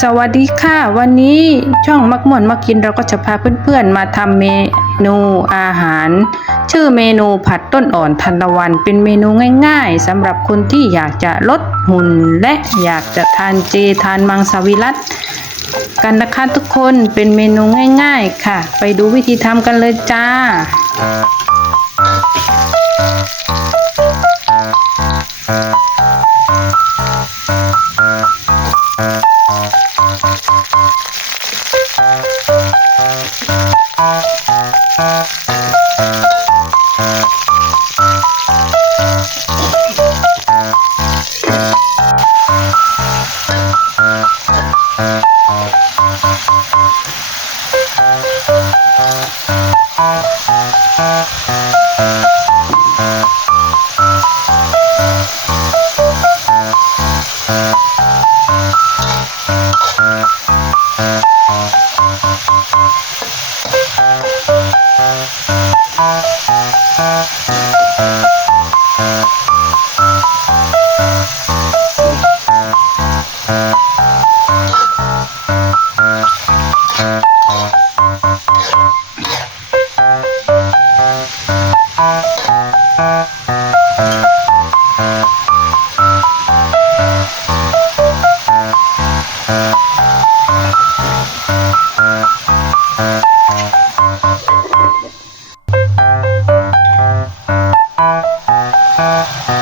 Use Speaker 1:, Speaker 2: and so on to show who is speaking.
Speaker 1: สวัสดีค่ะ วันนี้ช่องมักม่วนมากินเราก็จะพาเพื่อนๆมาทำเมนูอาหาร ชื่อเมนูผัดต้นอ่อนธนวัน เป็นเมนูง่ายๆสำหรับคนที่อยากจะลดหุ่นและอยากจะทานเจทานมังสวิรัตกันนะคะทุกคนเป็นเมนูง่ายๆ ค่ะ ไปดูวิธีทำกันเลยจ้า Gracias. Uh -huh.